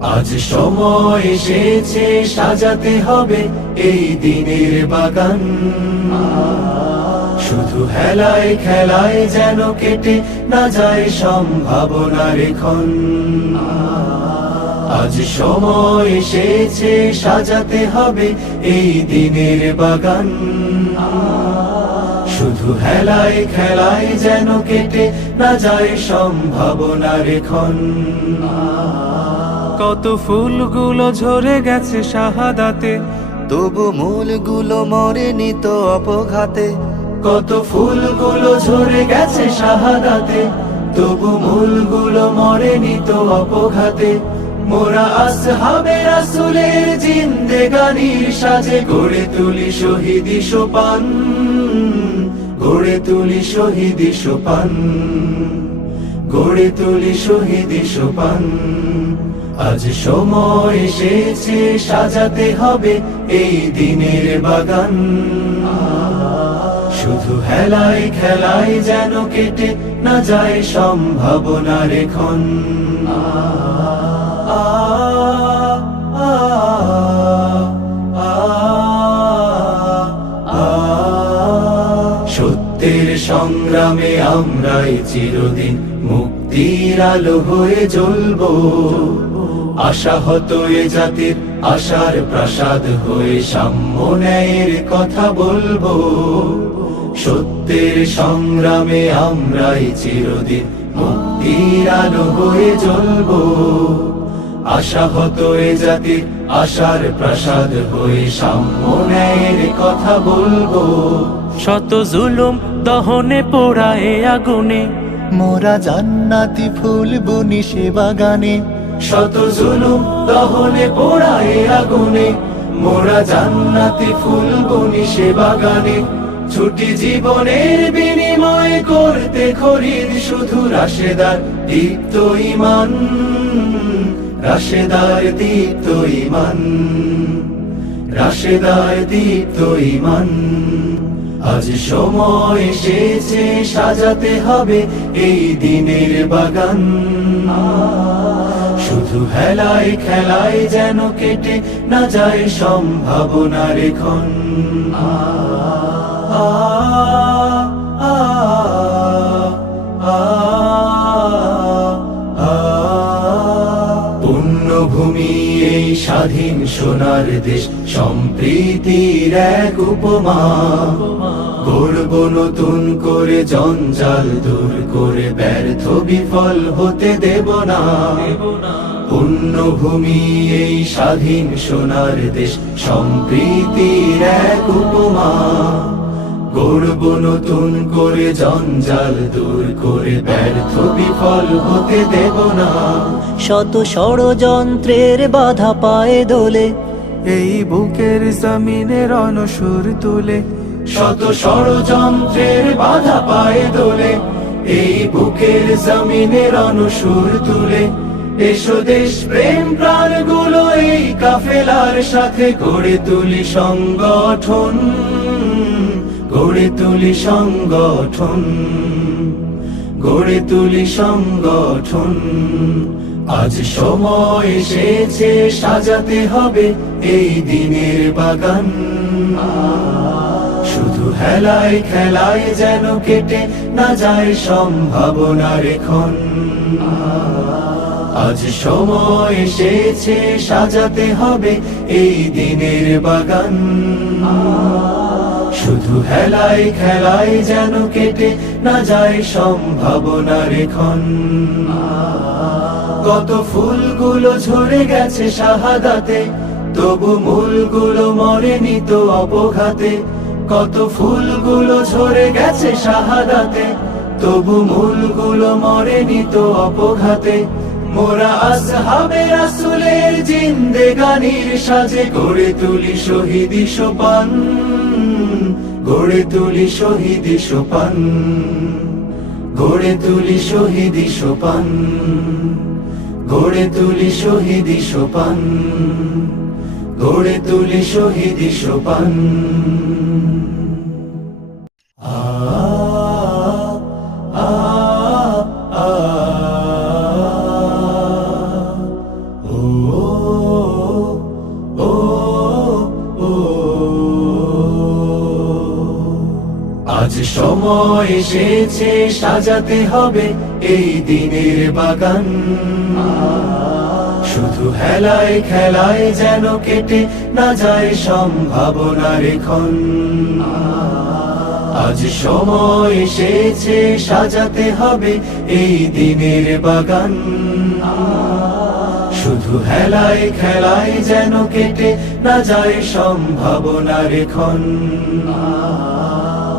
আজ সময় এসেছে সাজাতে হবে এই দিনের বাগান। শুধু হেলায় খেলায় যেন কেটে না যায় সম্ভাবনার ক্ষণ। আজ সময় এসেছে সাজাতে হবে এই দিনের বাগান। শুধু হেলায় খেলায় যেন কেটে না যায় সম্ভাবনার ক্ষণ। কত ফুলগুলো ঝরে গেছে শাহাদাতে, তবু মূলগুলো মরেনি তো অপঘাতে। কত ফুলগুলো ঝরে গেছে শাহাদাতে, তবু মূলগুলো মরেনি তো অপঘাতে। মোরা আসহাবে রাসূলের জিন্দেগানির সাজে গড়ে তুলি শহীদি সোপান, গড়ে তুলি শহীদি সোপান, গড়ে তুলি শহীদি সোপান। আজ সময় এসেছে সাজাতে হবে এই দিনের বাগান। শুধু হেলায় খেলায় যেন কেটে না যায় সম্ভাবনার ক্ষণ। সত্যের সংগ্রামে আমরাই চিরদিন মুক্তির আলো হয়ে জ্বলবো। আশাহত এ জাতির আশার প্রাসাদ হয়ে সাম্য ন্যায়ের কথা বলবো। সত্যের সংগ্রামে আমরাই চিরদিন মুক্তির আলো হয়ে জ্বলবো। আশাহত এ জাতির আশার প্রাসাদ হয়ে সাম্য ন্যায়ের কথা বলবো। শত জুলুম দহনে পোড়া এ আগুনে, মোরা জান্নাতি ফুল বুনি সে বাগানে। শত জুলুম দহনে পোড়া এ আগুনে, মোরা জান্নাতি ফুল বুনি সে বাগানে। ছুটি জীবনের বিনিময় করতে খরিদ শুধু রাশেদার দীপ্ত ঈমান, রাশেদার দীপ্ত ঈমান, রাশেদার দীপ্ত ঈমান। আজ সময় এসেছে সাজাতে হবে এই দিনের বাগান। শুধু হেলায় খেলায় যেন কেটে না যায় সম্ভাবনার ক্ষণ। পুণ্যভূমি এই স্বাধীন সোনার দেশ, সম্প্রীতির এক উপমা। গড়ব নতুন করে জঞ্জাল দূর করে, ব্যর্থ বিফল হতে দেব না। পুণ্যভূমি এই স্বাধীন সোনার দেশ, সম্প্রীতির এক উপমা। গড়ব নতুন করে জঞ্জাল দূর করে, ব্যর্থ বিফল হতে দেব না। শত ষড়যন্ত্রের বাধা পায়ে দোলে, এই বুকের জমিনের অনসুর তুলে। শত ষড়যন্ত্রের বাধা পায়ে দোলে, এই বুকের জমিনের অনুসুর তুলে। এসো দেশ প্রেম প্রাণ গুলো এই কাফেলার সাথে গড়ে তুলি সংগঠন, গড়ে তুলি সংগঠন, গড়ে তুলি সংগঠন। আজ সময় এসেছে সাজাতে হবে এই দিনের বাগান। শুধু হেলায় খেলায় যেন কেটে না যায় সম্ভাবনার ক্ষণ। আজ সময় এসেছে সাজাতে হবে এই দিনের বাগান। শুধু হেলায় খেলায় যেন কেটে না যায় সম্ভাবনার ক্ষণ। কত ফুলগুলো ঝরে গেছে শাহাদাতে, তবু মূলগুলো মরেনি তো অপঘাতে। কত ফুলগুলো ঝরে গেছে শাহাদাতে, তবু মূলগুলো মরেনি তো অপঘাতে। মোরা আসহাবে রাসূলের জিন্দেগানির সাজে গড়ে তুলি শহীদি সোপান, গড়ে তুলি শহীদি সোপান, গড়ে তুলি শহীদি সোপান, গড়ে তুলি শহীদি সোপান, গড়ে তুলি শহীদি সোপান। ও সময় এসেছে সাজাতে হবে এই দিনের বাগান, শুধু হেলায় খেলায় যেন কেটে না যায় সম্ভাবনার ক্ষণ। আজ সময় এসেছে সাজাতে হবে এই দিনের বাগান, শুধু হেলায় খেলায় যেন কেটে না যায় সম্ভাবনার ক্ষণ।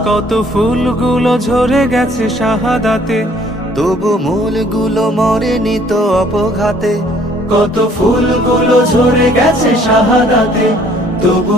কত ফুলগুলো ঝরে গেছে শাহাদাতে, তবু মূলগুলো মরেনি তো অপঘাতে। কত ফুলগুলো ঝরে গেছে শাহাদাতে, তবু